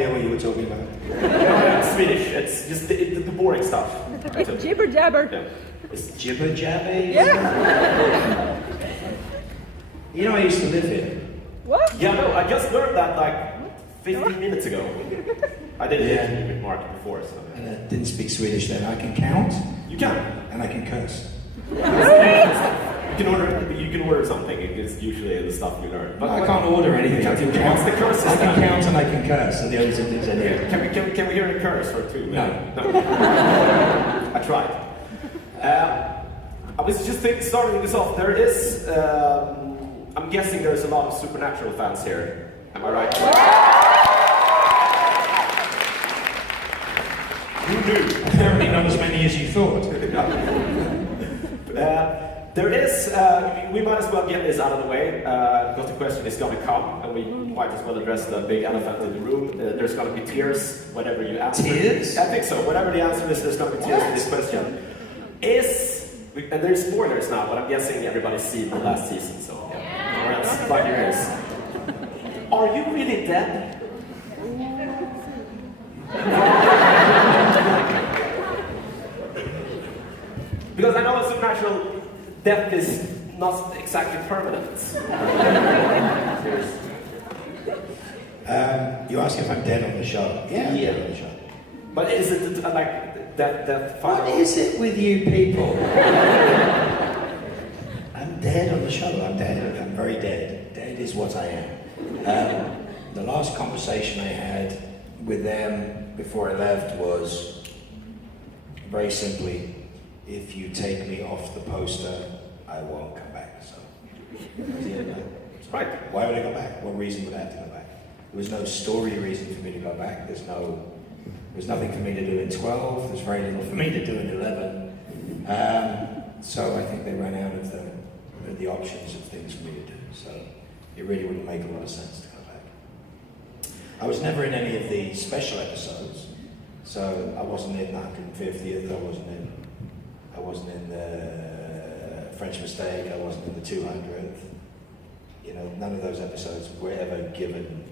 What you were talking about? It's Swedish. It's just the boring stuff. It's jibber jabber. Yeah. It's jibber jabber. Yeah. You know, I used to live here. What? Yeah, no, I just learned that like 15 minutes ago. I did Yeah. it with Mark before, so. And I didn't speak Swedish then. I can count. You can. And I can curse. You can order something. It's usually the stuff you learn. But I can't order anything. I can count. What's the curse? I can count and I can curse. So the only two things I do. Can we hear a curse or two? No. I tried. I was just starting this off. There is, I'm guessing there's a lot of Supernatural fans here. Am I right? Who knew? Apparently not as many as you thought. There is, we might as well get this out of the way, because the question is going to come, and we might as well address the big elephant in the room. There's going to be tears whenever you answer. Tears? I think so. Whatever the answer is, there's going to be tears in this question. And there's spoilers now, but I'm guessing everybody's seen the last season, so yeah. Or else, plug your ears. Are you really dead? Because I know a supernatural death is not exactly permanent. You ask if I'm dead on the show. Yeah, I'm dead on the show. But is it like that What is it with you people? I'm dead on the show. I'm dead. I'm very dead. Dead is what I am. The last conversation I had with them before I left was very simply, if you take me off the poster, I won't come back. So, that's the end of it. Right. Why would I go back? What reason would I have to go back? There was no story reason for me to go back. There's nothing for me to do in 12. There's very little for me to do in 11. So I think they ran out of the options of things for me to do. So it really wouldn't make a lot of sense to go back. I was never in any of the special episodes. So I wasn't in the 150th. I wasn't in the French Mistake. I wasn't in the 200th. You know, none of those episodes were ever given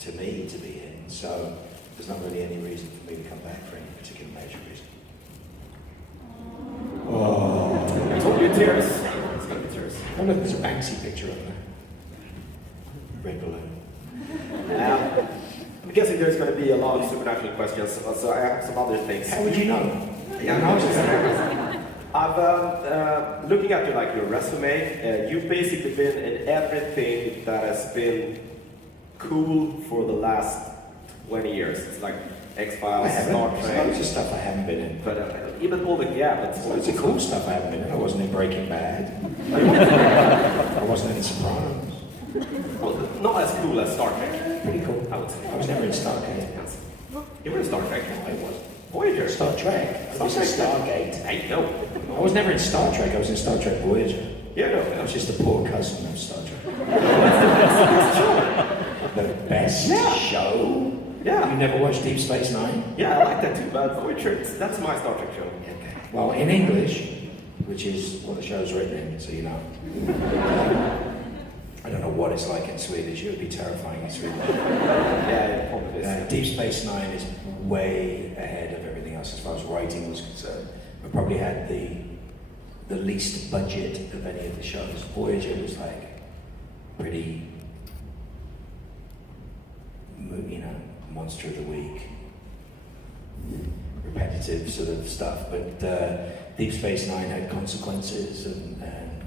to me to be in. So there's not really any reason for me to come back for any particular major reason. Oh. I told you tears. It's gonna be tears. Oh look, there's a Banksy picture up there. Red balloon. I'm guessing there's going to be a lot of supernatural questions, so I have some other things. How would you know? I've looking at your resume. You've basically been in everything that has been cool for the last 20 years. It's like X-Files, Star Trek. There's loads of stuff I haven't been in. But even all the but Loads of cool stuff I haven't been in. I wasn't in Breaking Bad. I wasn't in Sopranos. well, not as cool as Star Trek. Pretty cool. I would say. I was never in Stargate. Yes. You were in Star Trek. I wasn't. Voyager. Star Trek. I was in Stargate. I know. I was never in Star Trek. I was in Star Trek Voyager. Yeah, no. I was just a poor cousin of Star Trek. The best show? Yeah. You never watched Deep Space Nine? Yeah, I like that too, but Voyager, that's my Star Trek show. Okay. Well, in English, which is what the show's written in, so you know. I don't know what it's like in Swedish. It would be terrifying in Swedish. Yeah, it probably is. Deep Space Nine is way ahead of everything else as far as writing was concerned. We probably had the least budget of any of the shows. Voyager was like pretty, you know, monster of the week, repetitive sort of stuff. But Deep Space Nine had consequences and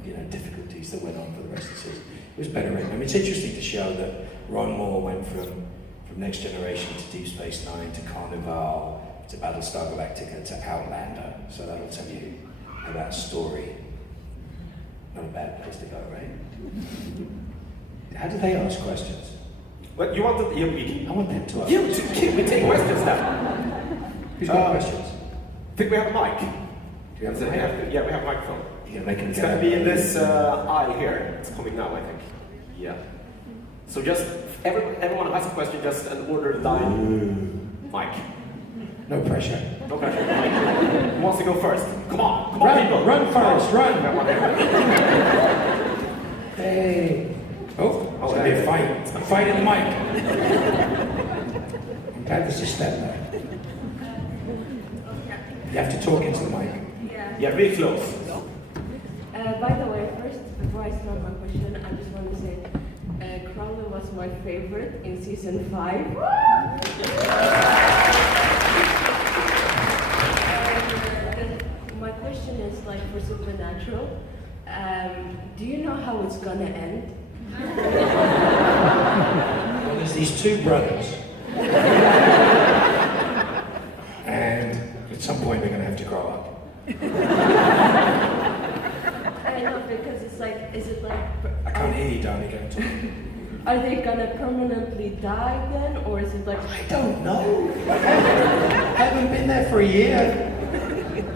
you know, difficulties that went on for the rest of the season. It was better written. I mean, it's interesting to show that Ron Moore went from Next Generation to Deep Space Nine to Carnival to Battlestar Galactica to Outlander. So that'll tell you about story. Not a bad place to go, right? How do they ask questions? But you want to... I want them to ask we questions. take questions now. Who's got questions? I think we have a mic. Do you have a mic? Yeah, we have a microphone. You're gonna make It's going to be in this aisle here. It's coming now, I think. Yeah. So just, everyone who has a question, just an order line. Mike. No pressure. No pressure. Mike. Who wants to go first? Come on, people. Run first, run. Come on, Hey. Oh, it's gonna be a fight. A fight in the mic. Have the system. You have to talk into the mic. Yeah, really close. By the way, first, before I start my question, I just want to say Crowley was my favorite in season 5. My question is, like, for Supernatural, do you know how it's gonna end? Well, there's these two brothers. And at some point they're going to have to grow up. I know, because it's like, is it like... I can't hear you, darling, again. Are they gonna permanently die then, or is it like... I don't know. I haven't been there for a year.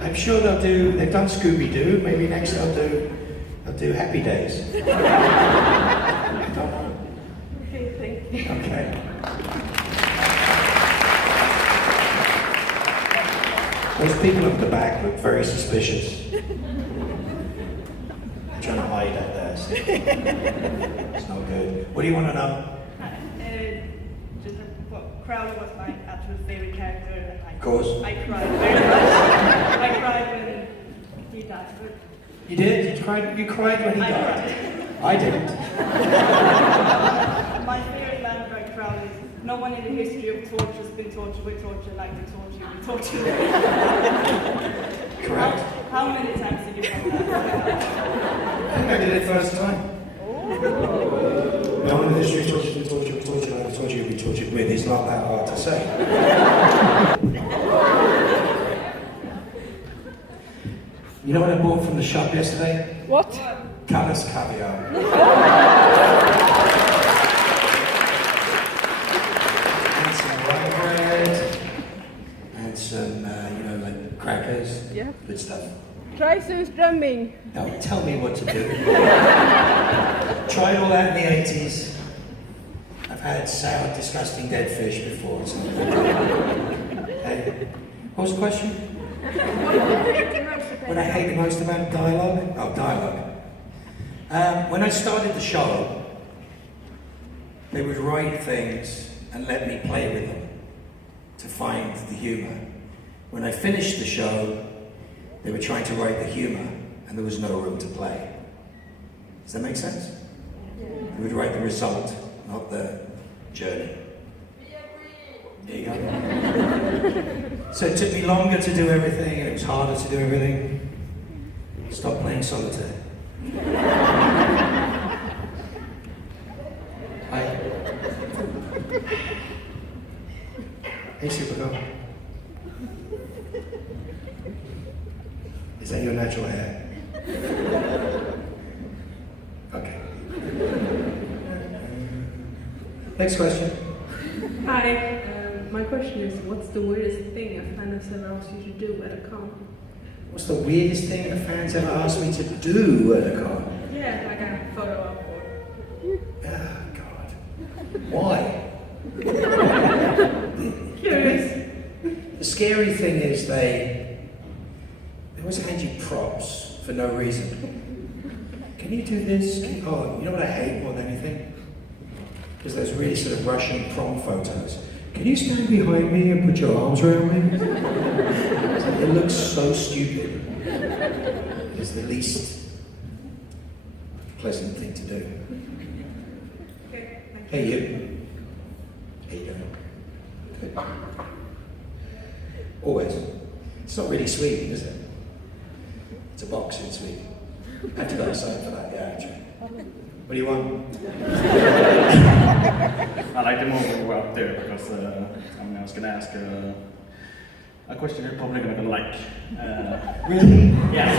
I'm sure they've done Scooby-Doo. Maybe next they'll do Happy Days. I don't know. Okay, thank you. Okay. Those people at the back look very suspicious. They're trying to hide out there. So it's not good. What do you want to know? Crowley was my absolute favorite character, and Of course. I cried very much. I cried when he died. But You did? You cried when he I died? cried. I didn't. My favorite line about Crowley is, no one in the history of torture has been tortured with torture like we torture. Correct. How many times did you come that? I think I did it first time. No one in the history of torture has been tortured with torture like the torture you'll be tortured with. It's not that hard to say. You know what I bought from the shop yesterday? What? Callus caviar. And some rye bread. And some, like crackers. Yeah. Good stuff. Try surströmming. Don't tell me what to do. Tried all that in the 80s. I've had sour, disgusting dead fish before. So. Hey, what was the question? What I hate the most about dialogue? Oh, dialogue. When I started the show, they would write things and let me play with them to find the humour. When I finished the show, they were trying to write the humour and there was no room to play. Does that make sense? They would write the result, not the journey. There you go. So it took me longer to do everything and it was harder to do everything. Stop playing solitaire. Hi. Hey, Supergirl. Is that your natural hair? Okay. Next question. Hi, my question is, what's the weirdest thing a fan has ever asked you to do at a con? What's the weirdest thing a fan's ever asked me to do at a con? Yeah, like a photo op or... Oh, God. Why? Curious. The scary thing is they always hand you props for no reason. Can you do this? Oh, you know what I hate more than anything? Is those really sort of Russian prom photos. Can you stand behind me and put your arms around me? It looks so stupid. It's the least pleasant thing to do. Okay, thank you. Hey, you. How you doing? Good. Always. It's not really Sweden, is it? It's a box in Sweden. I have to go outside for that, yeah, actually. What do you want? I like the moment we were up there because I was going to ask a question you're probably going to like. Really? Yeah.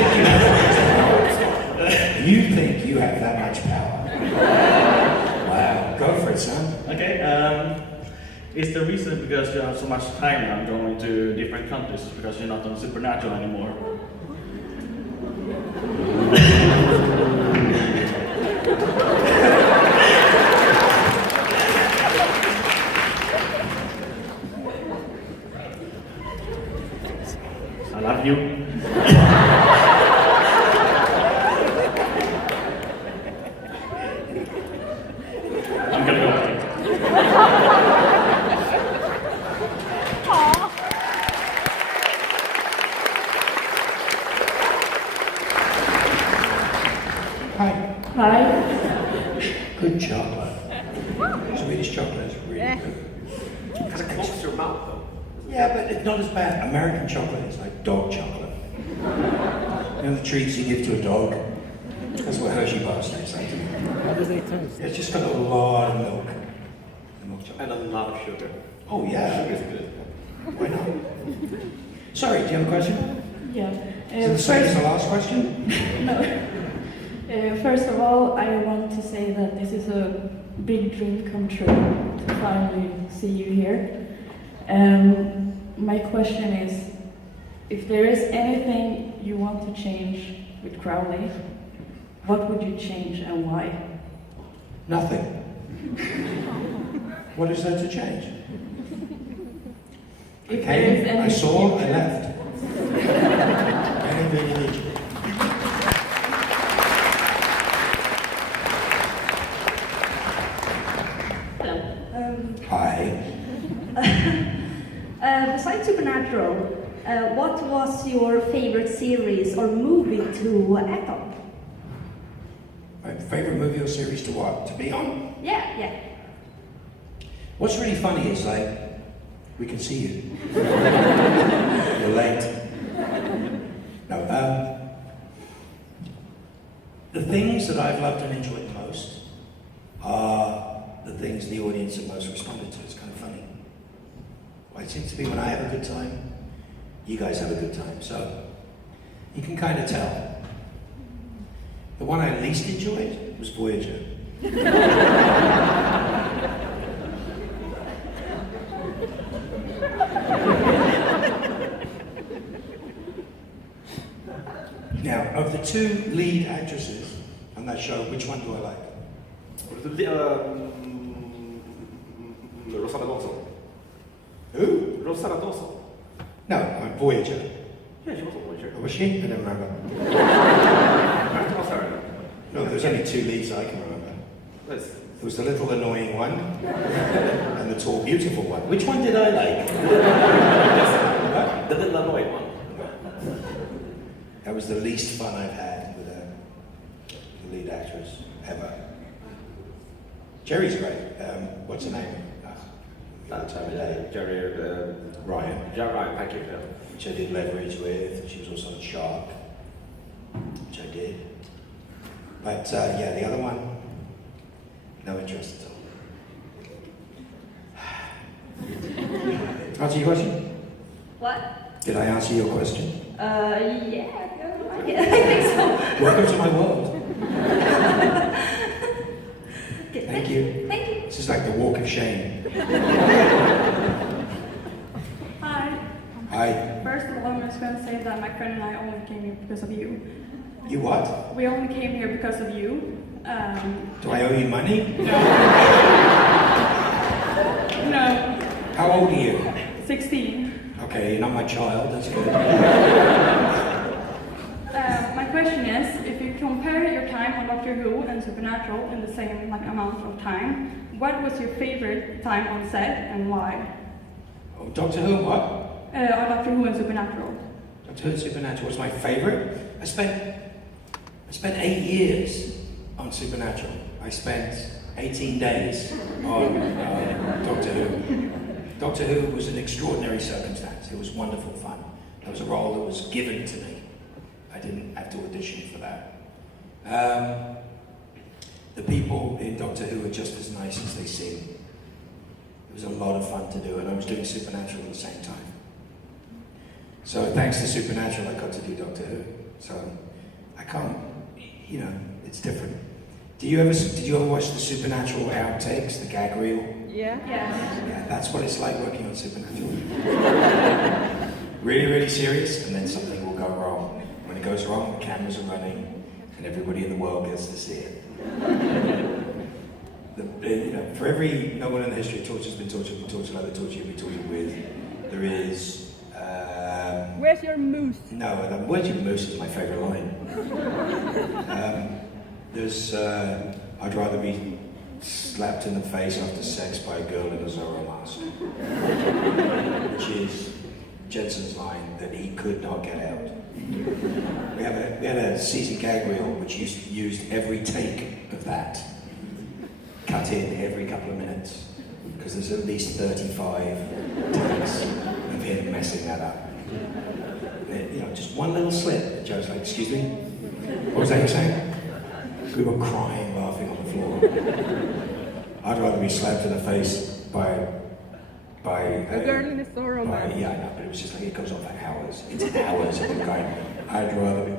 You think you have that much power? Wow, go for it, son. Okay. Is the reason because you have so much time now going to different countries because you're not on Supernatural anymore? I love you. I'm gonna go. Hi. Good chocolate. Swedish chocolate is really good. Kind of close to your mouth, though. Yeah, but it's not as bad. American chocolate is like dog chocolate. You know the treats you give to a dog? That's what Hershey bars taste like to me. How does it taste? It's just got a lot of milk. The milk chocolate. And a lot of sugar. Oh yeah. Sugar is good. Why not? Sorry, do you have a question? Yeah. Is it the same as the last question? No. First of all, I want to say that this is a big dream come true to finally see you here. My question is, if there is anything you want to change with Crowley, what would you change and why? Nothing. What is there to change? If I there is came, any I saw, I future- left. Anything you need. Hi. Besides Supernatural, what was your favorite series or movie to act on? My favorite movie or series to what? To be on? Yeah. What's really funny is like, we can see you. You're late. No, the things that I've loved and enjoyed most are the things the audience have most responded to. It's kind of funny. Well, it seems to be when I have a good time, you guys have a good time. So you can kind of tell. The one I least enjoyed was Voyager. Now, of the two lead actresses on that show, which one do I like? Rosanna Dawson. Who? Rosanna Dawson. No, Voyager. Yeah, she was a Voyager. Oh, was she? I don't remember. That was her. No, there's only two leads I can remember. Nice. There was the little annoying one and the tall, beautiful one. Which one did I like? The little annoying one. That was the least fun I've had with the lead actress ever. Jerry's great. What's her name? That time of day. Jerry, Ryan. yeah, right, thank you. Yeah. Which I did Leverage with. She was also on Shark, which I did. But yeah, the other one, no interest at all. Answer your question? What? Did I answer your question? Yeah, I think so. Welcome to my world. Okay, Thank you. Thank you. This is like the walk of shame. Hi. Hi. First of all, I'm just going to say that my friend and I only came here because of you. You what? We only came here because of you. Do I owe you money? No, How old are you? 16. Okay, you're not my child, that's good. My question is, if you compare your time on Doctor Who and Supernatural in the same amount of time, what was your favorite time on set and why? Oh, Doctor Who, what? On Doctor Who and Supernatural. Doctor Who and Supernatural was my favorite. I spent 8 years on Supernatural. I spent 18 days on Doctor Who. Doctor Who was an extraordinary circumstance. It was wonderful fun. It was a role that was given to me. I didn't have to audition for that. The people in Doctor Who are just as nice as they seem. It was a lot of fun to do, and I was doing Supernatural at the same time. So thanks to Supernatural, I got to do Doctor Who. So I can't, it's different. Did you ever watch the Supernatural outtakes, the gag reel? Yeah. Yes. Yeah, that's what it's like working on Supernatural. Really, really serious, and then something will go wrong. When it goes wrong, the cameras are running, and everybody in the world gets to see it. For every no one in the history of torture has been tortured like the torture you'll be tortured with, there is. Where's your moose? No, the word you moose is my favourite line. I'd rather be slapped in the face after sex by a girl in a Zorro mask. Which is Jensen's line that he could not get out. We had a season gag reel which used every take of that, cut in every couple of minutes, because there's at least 35 takes of him messing that up. You know, just one little slip. Joe's like, "Excuse me, what was that you saying?" We were crying, laughing on the floor. I'd rather be slapped in the face by A girl in a sorrow man. yeah, I know, but it was just like it goes on for hours. It's hours of him going. I'd rather be,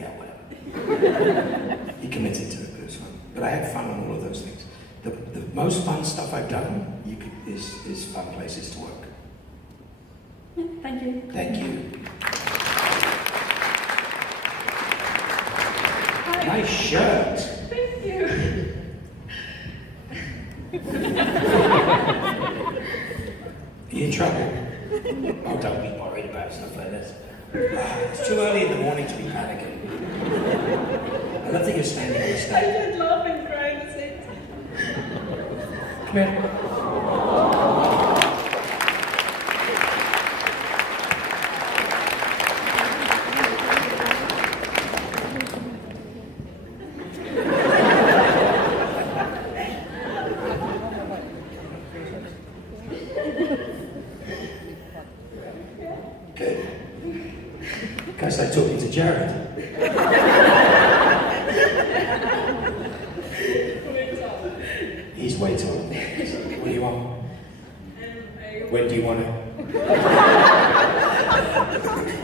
yeah, whatever. He committed to it, but it was fun. But I had fun on all of those things. The most fun stuff I've done is fun places to work. Thank you. Thank you. Nice shirt. Thank you. Are you in trouble? Oh, don't be worried about stuff like this. It's too early in the morning to be panicking. I don't think you're standing on the I stage. did laugh and cry at the same time. Come here. Good. Guys, like talking to Jared. He's way tall. What do you want? When do you want it? I just want to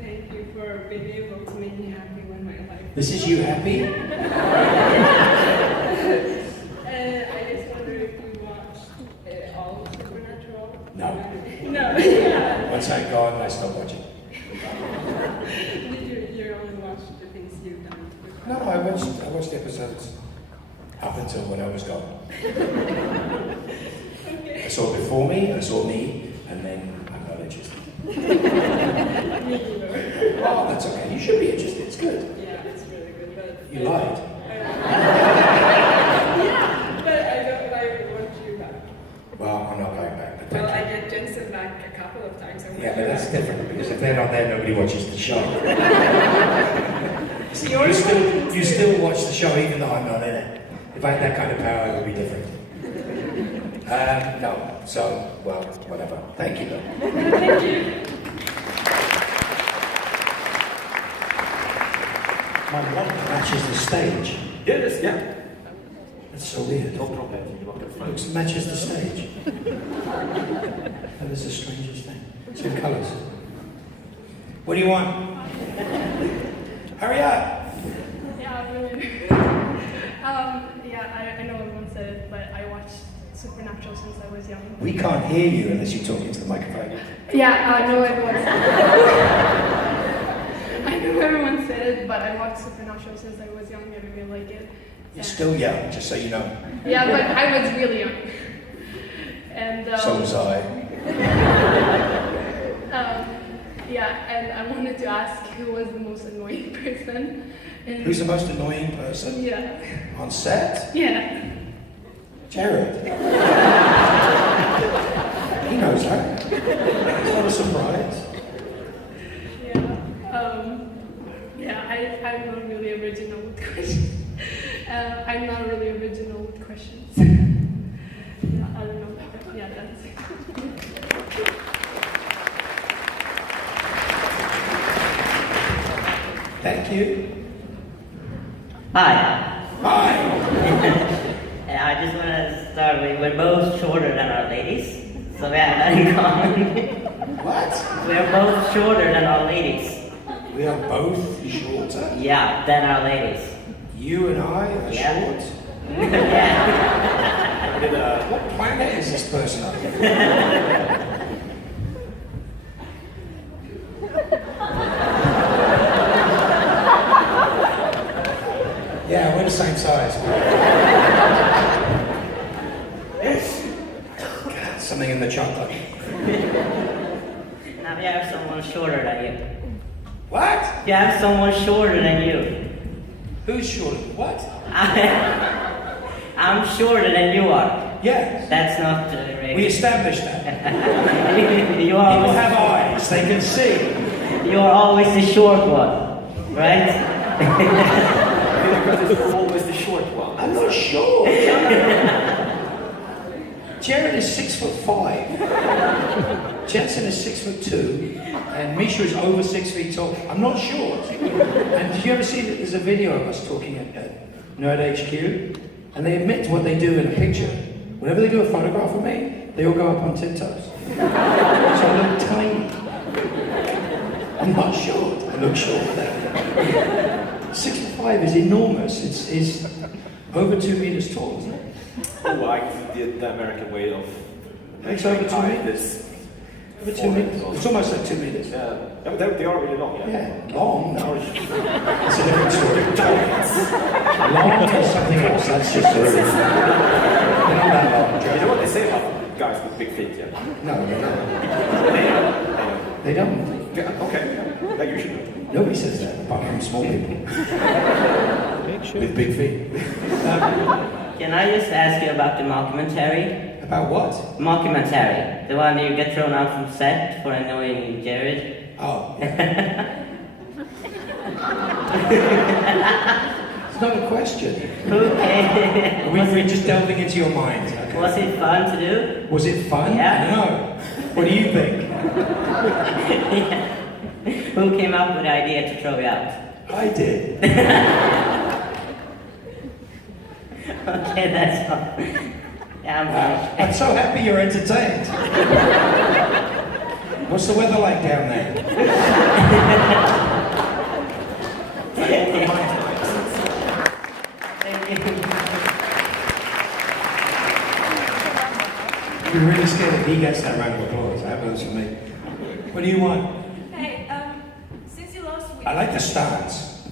thank you for being able to make me happy when my life. This is you happy? I just wonder if you watched all of Supernatural. No. No. Yeah. Once I'm gone, I stop watching. Did you only watch the things you've done? No, I watched episodes up until when I was gone. I saw before me, I saw me, and then I'm not interested. Oh, that's okay. You should be interested. It's good. Yeah, it's really good. But You lied. yeah, but I want you back. Well, I'm not going back, but Well, I thank get Jensen back a couple of times. you. Yeah, but that's different because if they're not there, nobody watches the show. You still watch the show even though I'm not in it. If I had that kind of power, it would be different. No, so, well, whatever. Thank you, though. Thank you. My watch matches the stage. Yeah, this, yeah. That's so weird. No problem. You walk in front. Looks matches the stage. That is the strangest thing. Same colours. What do you want? Hurry up! Yeah, really. Yeah, I know everyone said it, but I watched Supernatural since I was young. We can't hear you unless you talk into the microphone. Yeah, I know everyone said it. I know everyone said it, but I watched Supernatural since I was young and I really like it. You're still young, just so you know. Yeah, but I was really young. And So was I. yeah, and I wanted to ask who was the most annoying person. Who's the most annoying person? Yeah. On set? Yeah. Jared. He knows that. It's not a surprise. Yeah. I'm not really original with questions. I'm not really original with questions. Yeah, I don't know. Yeah, that's it. Thank you. Hi. Hi. I just want to start with, we're both shorter than our ladies, so we have that in common. What? We're both shorter than our ladies. We are both shorter. Yeah, than our ladies. You and I are Yeah. short. Yeah. What planet is this person on? Yeah, we're the same size. God, something in the chocolate. Now we have someone shorter than you. What? You have someone shorter than you. Who's shorter? What? I'm shorter than you are. Yes. That's not right. We established that. You are. People have eyes, they can see. you're always the short one, right? Because it's always the short one. I'm not sure. Jared is 6'5". Jensen is 6'2", and Misha is over 6 feet tall. I'm not sure. And did you ever see that there's a video of us talking at Nerd HQ? And they admit to what they do in a picture. Whenever they do a photograph of me, they all go up on tiptoes. So I look tiny. I'm not short. I look short. 6'5" is enormous. It's over 2 meters tall, isn't it? Oh, I did the American way of It's over 2 meters. Over 2 meters. It's almost like 2 meters. Yeah, but they are really long. Yeah, long. No, it's a different story. Long is something else. That's just a they're not that long. You know what they say about guys with big feet? Yeah. No, they don't. They They don't. Yeah, okay. Like you should. Nobody says that, apart from small people. With big feet. Can I just ask you about the mockumentary? About what? Mockumentary. The one you get thrown out from set for annoying Jared. Oh. It's not a question. Okay. We're just delving into your mind. Okay. Was it fun to do? Was it fun? Yeah. No. What do you think? Yeah. Who came up with the idea to throw you out? I did. Okay, that's all. Yeah, I'm finished. I'm so happy you're entertained. What's the weather like down there? I'm really scared that he gets that round of applause. I have those for me. What do you want? Hey, since you love Swedish... I like the stance.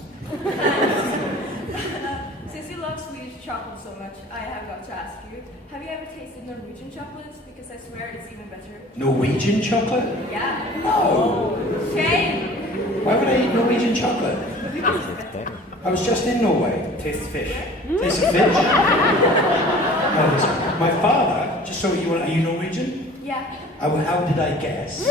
Since you love Swedish chocolate so much, I have got to ask you, have you ever tasted Norwegian chocolates? Because I swear it's even better. Norwegian chocolate? Yeah. No. Shame! Why would I eat Norwegian chocolate? I was just in Norway. Taste fish. Taste of fish? My father, just so you want, are you Norwegian? Yeah. How did I guess?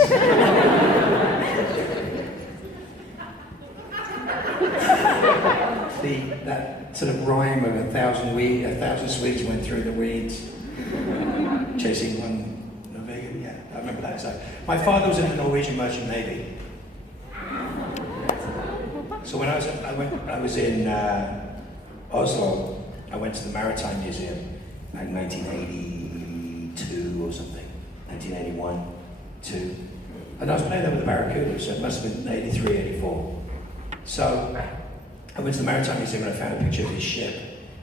That sort of rhyme of 1,000 Swedes went through the weeds, chasing one Norwegian. Yeah, I remember that. So my father was in the Norwegian Merchant Navy. So when I was in Oslo, I went to the Maritime Museum in 1982 or something, 1981, 2. And I was playing there with the Barracuda, so it must have been 83, 84. So I went to the Maritime Museum and I found a picture of his ship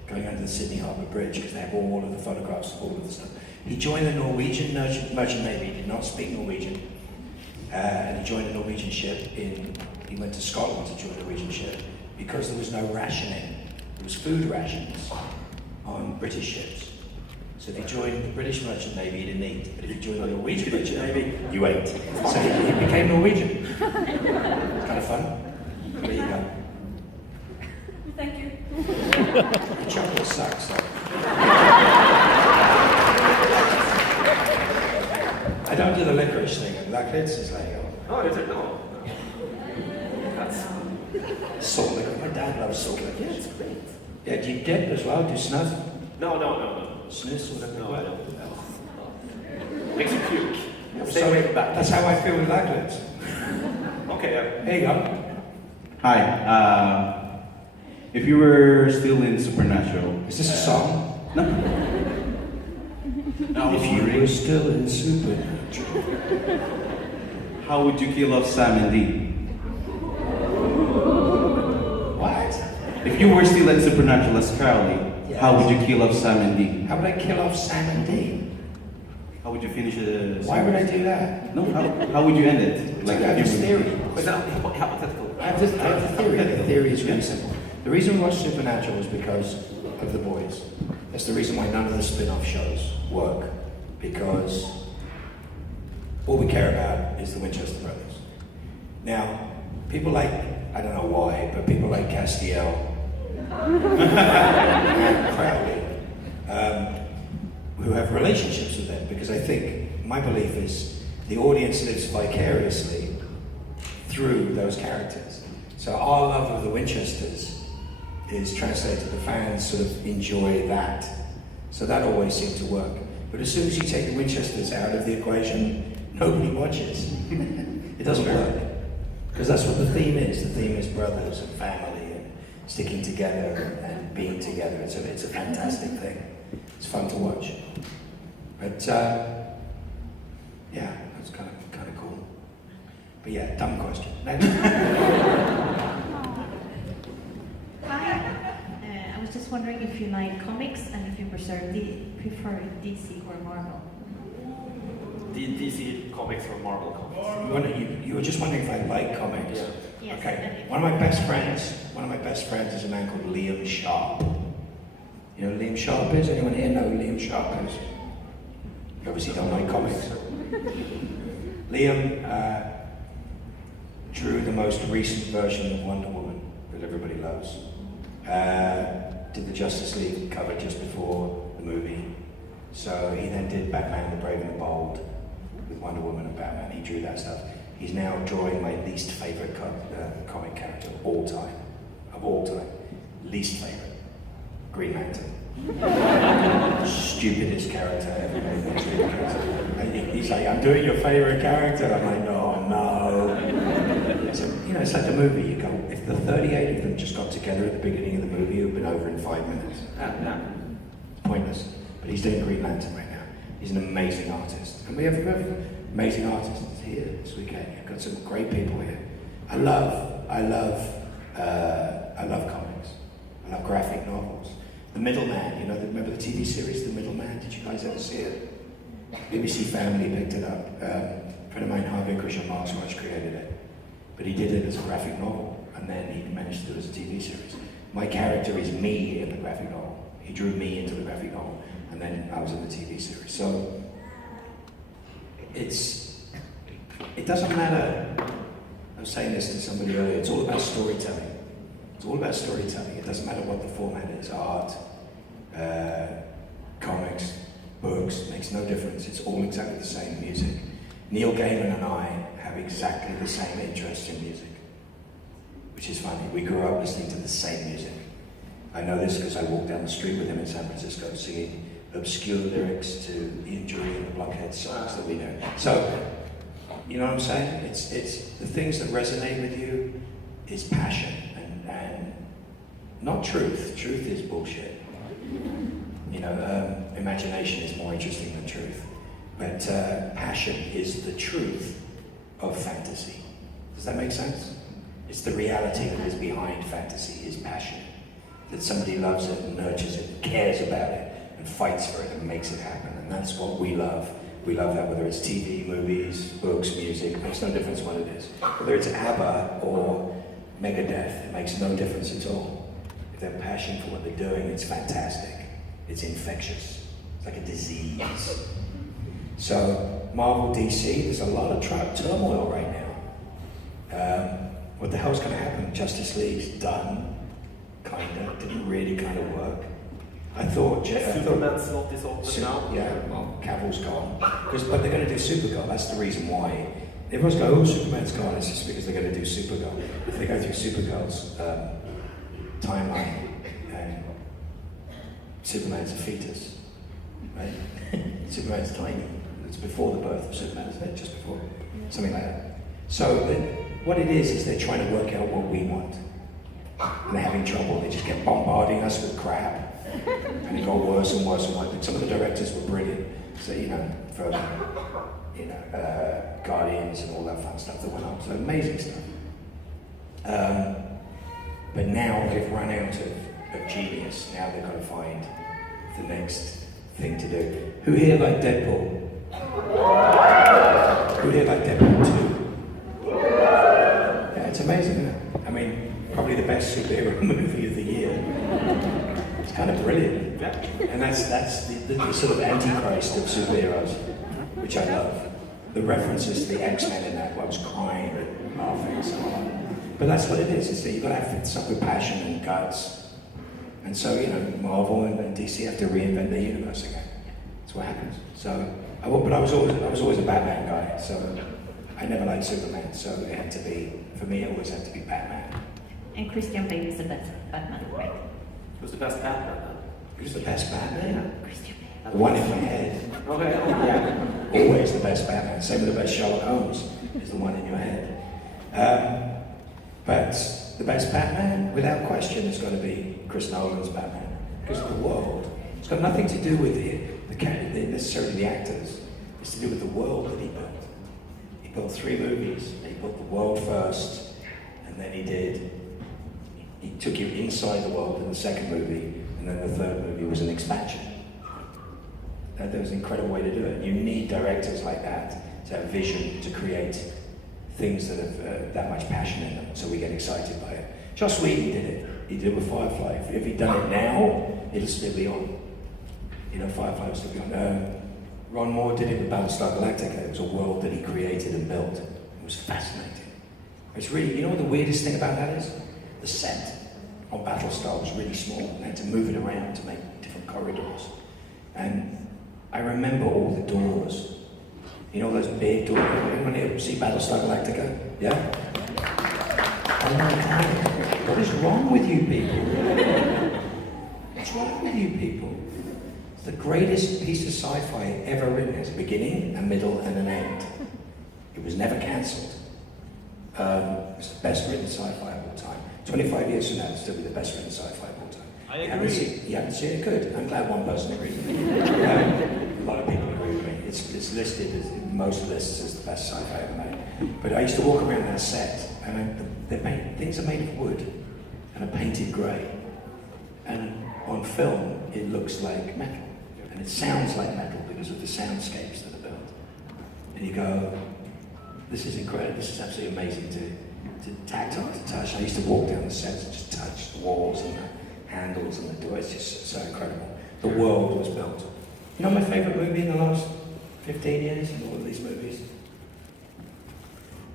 going under the Sydney Harbour Bridge because they have all of the photographs of all of the stuff. He joined the Norwegian Merchant Navy, he did not speak Norwegian, and he joined a Norwegian ship he went to Scotland to join a Norwegian ship because there was no rationing. There was food rations on British ships. So if you joined the British Merchant Navy, you didn't eat. But if you joined the Norwegian Merchant Navy, you ate. So he became Norwegian. It's kind of fun. There you go. Thank you. The chocolate sucks, though. I don't do the licorice thing. Licorice is like, Oh, is it? No. That's... salt licorice. My dad loves salt licorice. Yeah, it's great. Yeah, do you dip as well? Do you snus? No. Snus, whatever. No, I don't do that. Makes you puke. Stay So away from that. that's how I feel with licorice. Okay, yeah. There you go. Hi. If you were still in Supernatural, Is this a song? no. I was If you wondering, were still in Supernatural. how would you kill off Sam and Dean? What? If you were still in Supernatural as Crowley, Yes. how would you kill off Sam and Dean? How would I kill off Sam and Dean? How would you finish the? Why would I do that? No. How would you end it? I have this theory. But now, hypothetical. I have a theory. The theory is really simple. The reason we watch Supernatural is because of the boys. That's the reason why none of the spin-off shows work. Because all we care about is the Winchester brothers. Now, people like, I don't know why, but people like Castiel and Crowley, who have relationships with them, because I think, my belief is, the audience lives vicariously through those characters. So our love of the Winchesters is translated to the fans sort of enjoy that. So that always seemed to work. But as soon as you take the Winchesters out of the equation, nobody watches. It doesn't work. Because that's what the theme is. The theme is brothers and family and sticking together and being together. It's a fantastic thing. It's fun to watch. But yeah, that's kind of cool. But yeah, dumb question. Next. Hi. I was just wondering if you like comics and if you prefer DC or Marvel. DC comics or Marvel comics? You were just wondering if I like comics. Yeah. Yes. Okay. One of my best friends is a man called Liam Sharp. You know who Liam Sharp is? Anyone here know who Liam Sharp is? You obviously don't like comics. Liam drew the most recent version of Wonder Woman that everybody loves. Did the Justice League cover just before the movie. So he then did Batman the Brave and the Bold with Wonder Woman and Batman. He drew that stuff. He's now drawing my least favorite comic character of all time. Least favorite. Green Lantern. Stupidest character ever made. And he's like, I'm doing your favorite character. I'm like, no. So, you know, it's like the movie. You go, if the 38 of them just got together at the beginning of the movie, it would have been over in 5 minutes. It's pointless. But he's doing Green Lantern right now. He's an amazing artist. And we have amazing artists here this weekend. You've got some great people here. I love comics. I love graphic novels. The Middleman, you know, remember the TV series, The Middleman? Did you guys ever see it? BBC Family picked it up. A friend of mine, Harvey Christian Markswatch, created it. But he did it as a graphic novel, and then he managed to do it as a TV series. My character is me in the graphic novel. He drew me into the graphic novel, and then I was in the TV series. So, it doesn't matter. I was saying this to somebody earlier, it's all about storytelling. It's all about storytelling. It doesn't matter what the format is, art, comics, books, makes no difference. It's all exactly the same music. Neil Gaiman and I have exactly the same interest in music, which is funny. We grew up listening to the same music. I know this because I walked down the street with him in San Francisco singing obscure lyrics to the Injury and the Blockhead songs that we know. So, you know what I'm saying? It's the things that resonate with you is passion and not truth. Truth is bullshit. You know, imagination is more interesting than truth. But passion is the truth of fantasy. Does that make sense? It's the reality that is behind fantasy, is passion. That somebody loves it and nurtures it, and cares about it, and fights for it and makes it happen. And that's what we love. We love that, whether it's TV, movies, books, music, it makes no difference what it is. Whether it's ABBA or Megadeth, it makes no difference at all. If they have passion for what they're doing, it's fantastic. It's infectious. It's like a disease. So, Marvel, DC, there's a lot of turmoil right now. What the hell's going to happen? Justice League's done, kinda. Didn't really kind of work. I thought Superman's slot is open now. Yeah, well, Cavill's gone. But they're going to do Supergirl. That's the reason why. Everyone's going, oh, Superman's gone. It's just because they're going to do Supergirl. If they go through Supergirl's timeline, and Superman's a fetus, right? Superman's tiny. It's before the birth of Superman, isn't it? Just before. Something like that. So what it is they're trying to work out what we want. And they're having trouble. They just get bombarding us with crap. And it got worse and worse and worse. Some of the directors were brilliant. So, you know, from, Guardians and all that fun stuff that went on. So amazing stuff. But now they've run out of genius. Now they've got to find the next thing to do. Who here liked Deadpool? Who here liked Deadpool 2? Yeah, it's amazing, isn't it? I mean, probably the best superhero movie of the year. It's kind of brilliant. Yeah. And that's the sort of antichrist of superheroes, which I love. The references to the X-Men in that, I was crying and laughing and so on. But that's what it is that you've got to have stuff with passion and guts. And so, you know, Marvel and DC have to reinvent their universe again. That's what happens. So, but I was always a Batman guy, so I never liked Superman, so it had to be, for me, it always had to be Batman. And Christian Bale is the best Batman, right? Who's the best Batman then? Who's the best Batman? Christian Bale. The one in my head. Okay, yeah. Always the best Batman. Same with the best Sherlock Holmes, is the one in your head. But the best Batman, without question, is going to be Chris Nolan's Batman. Because of the world. It's got nothing to do with necessarily the actors. It's to do with the world that he built. He built 3 movies. He built the world first, and then he took you inside the world in the second movie, and then the third movie was an expansion. That was an incredible way to do it. You need directors like that to have vision, to create things that have that much passion in them, so we get excited by it. Joss Whedon did it. He did it with Firefly. If he'd done it now, it'll still be on. You know, Firefly will still be on. Ron Moore did it with Battlestar Galactica. It was a world that he created and built. It was fascinating. It's really, you know what the weirdest thing about that is? The set on Battlestar was really small, and they had to move it around to make different corridors. And I remember all the doors. You know those big doors? Anyone here see Battlestar Galactica? Yeah? Oh my God. What is wrong with you people? What's wrong with you people? It's the greatest piece of sci-fi ever written. It has a beginning, a middle, and an end. It was never cancelled. It's the best written sci-fi of all time. 25 years from now, it'll still be the best written sci-fi of all time. I agree. You haven't seen it? Good. I'm glad one person agrees with me. A lot of people agree with me. It's listed as, in most lists as the best sci-fi ever made. But I used to walk around that set, and things are made of wood and are painted grey. And on film, it looks like metal. And it sounds like metal because of the soundscapes that are built. And you go, this is incredible. This is absolutely amazing to tactile, to touch. I used to walk down the sets and just touch the walls and the handles and the doors. It's just so incredible. The world was built. You know my favourite movie in the last 15 years in all of these movies?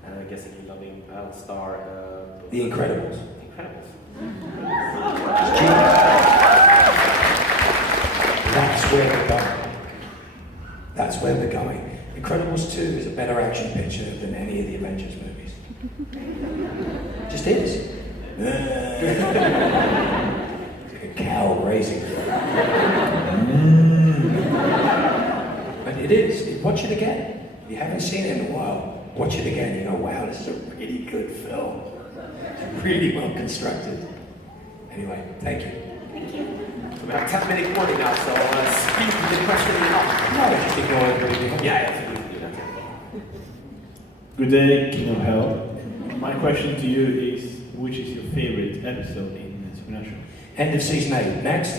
And I guess if you're loving Battlestar... The Incredibles. Incredibles. That's where they're going. That's where they're going. Incredibles 2 is a better action picture than any of the Avengers movies. Just is. It's like a cow grazing. But it is. Watch it again. If you haven't seen it in a while, watch it again. You go, wow, this is a really good film. It's really well constructed. Anyway, thank you. Thank you. We have 10-minute warning now, so speak the question now. No, just ignore it. Yeah, we can do that. Good day, King of Hell. My question to you is, which is your favorite episode in Supernatural? End of season 8. Next.